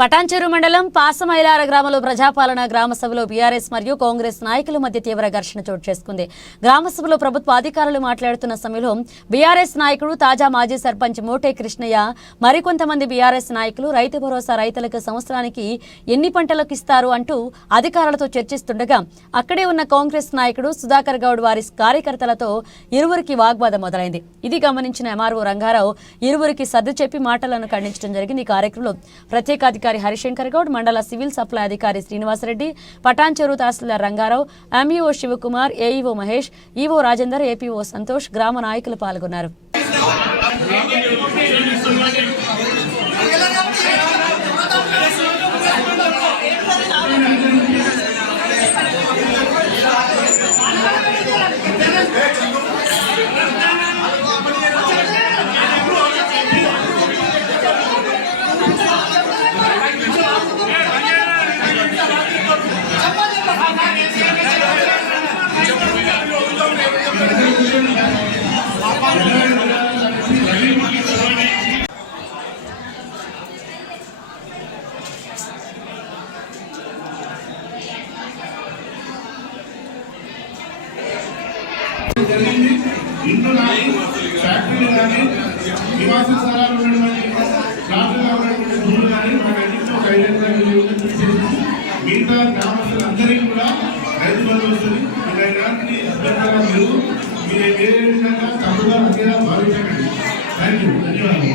పటాన్చెరు మండలం పాసమైలార గ్రామంలో ప్రజాపాలన గ్రామ సభలో బీఆర్ఎస్ మరియు కాంగ్రెస్ నాయకుల మధ్య తీవ్ర ఘర్షణ చోటు చేసుకుంది. గ్రామ సభలో ప్రభుత్వ అధికారులు మాట్లాడుతున్న సమయంలో బీఆర్ఎస్ నాయకుడు తాజా మాజీ సర్పంచ్ మోటే కృష్ణయ్య మరికొంతమంది బీఆర్ఎస్ నాయకులు రైతు భరోసా రైతులకు సంవత్సరానికి ఎన్ని పంటలకు ఇస్తారు అంటూ అధికారులతో చర్చిస్తుండగా అక్కడే ఉన్న కాంగ్రెస్ నాయకుడు సుధాకర్ గౌడ్ వారి కార్యకర్తలతో ఇరువురికి వాగ్వాదం మొదలైంది. ఇది గమనించిన ఎంఆర్ఓ రంగారావు ఇరువురికి సర్ది చెప్పి మాటలను ఖండించడం జరిగింది. ఈ కార్యక్రమంలో ప్రత్యేక అధికారి హరిశంకర్ గౌడ్, మండల సివిల్ సప్లై అధికారి శ్రీనివాసరెడ్డి, పటాన్చెరు తహసీల్దార్ Rangarao, MEO Shivakumar, AEO Mahesh, EO Rajender, APO Santosh, గ్రామ నాయకులు పాల్గొన్నారు. ఇంట్లో ఫ్యాక్టరీలు కానీ నివాస స్థలాలు ఉన్నటువంటి ప్లాట్లుగా ఉన్నటువంటి భూములు కానీ వాటన్నింటిలో మిగతా గ్రామస్తులందరికీ కూడా రైతు బంధు వస్తుంది. ఇలాంటి అభ్యంతరాలు లేవు. మీరు ఏ విధంగా తప్పుగా అదేలా భావించకండి. Thank you. ధన్యవాదాలు.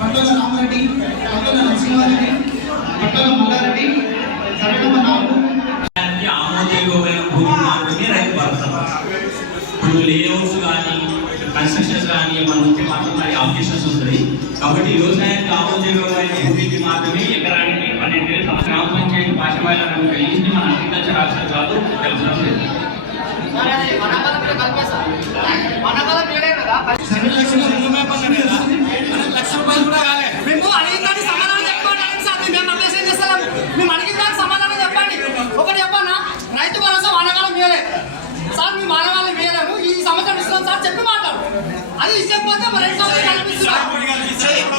పట్టల రామారెడ్డి, పట్టల నరసింహారెడ్డి, పట్టల మల్లారెడ్డి, సరళమ్మ నాగు ఆమోదయోగ్యమైన భూమి మాత్రమే రైతు భరోసా. ఇప్పుడు లేఅవుట్స్ కానీ కన్స్ట్రక్షన్స్ కానీ మనం ఉంటే మాత్రం మరి అప్లికేషన్స్ వస్తాయి. కాబట్టి వ్యవసాయానికి ఆమోదయోగ్యమైన భూమికి మాత్రమే ఎకరానికి 12,000 గ్రామ పంచాయతీ పాఠశాల కలిగింది. మన అగ్రికల్చర్ ఆఫీసర్ కాదు తెలుసు లేదు. మేము అడిగిన దానికి సమాధానం చెప్పండి. మేము అప్లికేషన్ చేస్తాం. మేము అడిగిన దానికి సమాధానం చెప్పండి. ఒకటి చెప్పన్నా, రైతు భరోసా వానకాలం వేయలే సార్, మేము వానకాలం వేయలేము, ఈ సంవత్సరం ఇస్తున్నాం సార్ చెప్పి మాట్లాడు. అది ఇచ్చకపోతే మరి 2 సంవత్సరాలు కల్పిస్తున్నాం.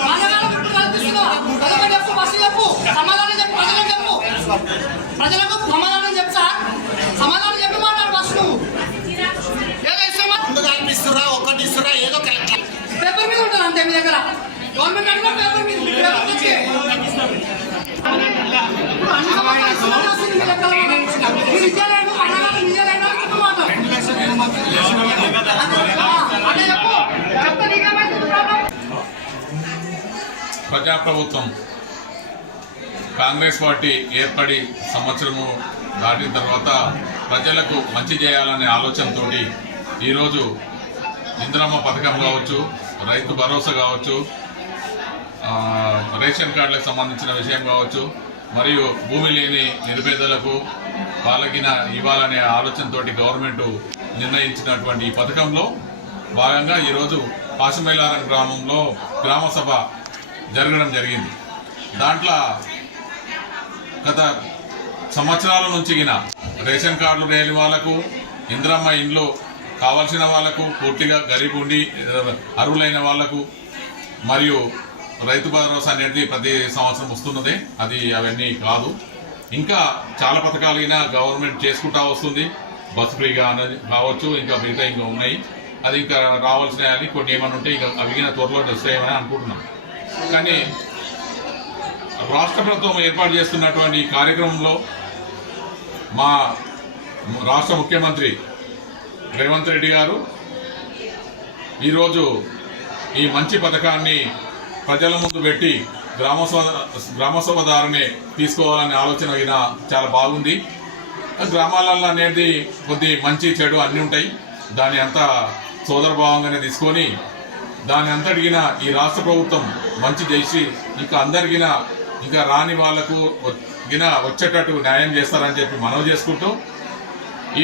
వానకాలం ఇప్పుడు కల్పిస్తున్నాం. అదొకటి చెప్పు, ఫస్ట్ చెప్పు, సమాధానం చెప్పు, ప్రజలకు సమాధానం చెప్పు సార్, సమాధానం చెప్పి మాట్లాడు. ఫస్ట్ నువ్వు ఏదో ఇస్తున్నా, కల్పిస్తురా, ఒకటి ఇస్తురా, ఏదో పేపర్ మీద ఉంటుంది అంతే. మీ దగ్గర గవర్నమెంట్ అడిగిన పేపర్ మీద ప్రజాప్రభుత్వం కాంగ్రెస్ పార్టీ ఏర్పడి సంవత్సరము దాటిన తర్వాత ప్రజలకు మంచి చేయాలనే ఆలోచనతో ఈరోజు ఇందిరమ్మ పథకం కావచ్చు, రైతు భరోసా కావచ్చు, రేషన్ కార్డులకు సంబంధించిన విషయం కావచ్చు, మరియు భూమి లేని నిరుపేదలకు వాళ్ళకిన ఇవ్వాలనే ఆలోచనతో గవర్నమెంట్ నిర్ణయించినటువంటి ఈ పథకంలో భాగంగా ఈరోజు పాసమైలారం గ్రామంలో గ్రామ సభ జరగడం జరిగింది. దాంట్లో గత సంవత్సరాల నుంచి రేషన్ కార్డులు లేని వాళ్లకు, ఇందిరమ్మ ఇండ్లు కావాల్సిన వాళ్లకు, పూర్తిగా గరీబ్ ఉండి అర్హులైన వాళ్లకు, మరియు రైతు భరోసా అనేది ప్రతి సంవత్సరం వస్తున్నదే, అది అవన్నీ కాదు. ఇంకా చాలా పథకాలు గవర్నమెంట్ చేసుకుంటా వస్తుంది. బస్సు ఫ్రీగా అనేది కావచ్చు, ఇంకా మిగతా ఇంకా ఉన్నాయి. అది ఇంకా రావాల్సినవి కొన్ని ఏమైనా ఉంటే ఇంకా అవిగిన త్వరలో వస్తాయేమని అనుకుంటున్నాం. కానీ రాష్ట్ర ప్రభుత్వం ఏర్పాటు చేస్తున్నటువంటి ఈ కార్యక్రమంలో మా రాష్ట్ర ముఖ్యమంత్రి రేవంత్ రెడ్డి గారు ఈరోజు ఈ మంచి పథకాన్ని ప్రజల ముందు పెట్టి గ్రామసభ ద్వారానే తీసుకోవాలనే ఆలోచన చాలా బాగుంది. గ్రామాలలో అనేది కొద్ది మంచి చెడు అన్నీ ఉంటాయి. దాని అంతా సోదరభావంగానే తీసుకొని దాని అంతటిగిన ఈ రాష్ట్ర ప్రభుత్వం మంచి చేసి ఇంకా అందరికిన ఇంకా రాని వాళ్లకు వచ్చేటట్టు న్యాయం చేస్తారని చెప్పి మనవి చేసుకుంటూ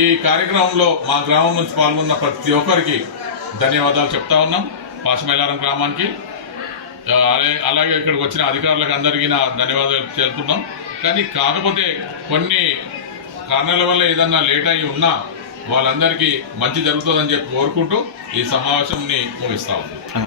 ఈ కార్యక్రమంలో మా గ్రామం నుంచి పాల్గొన్న ప్రతి ఒక్కరికి ధన్యవాదాలు చెప్తా ఉన్నాం. పాశమైలారం గ్రామానికి. అలాగే ఇక్కడికి వచ్చిన అధికారులకు అందరికీ నా ధన్యవాదాలు తెలుపుతున్నాం. కానీ కాకపోతే కొన్ని కారణాల వల్ల ఏదన్నా లేట్ అయి ఉన్నా వాళ్ళందరికీ మంచి జరుగుతుందని చెప్పి కోరుకుంటూ ఈ సమావేశంని ముగిస్తా ఉన్నాం.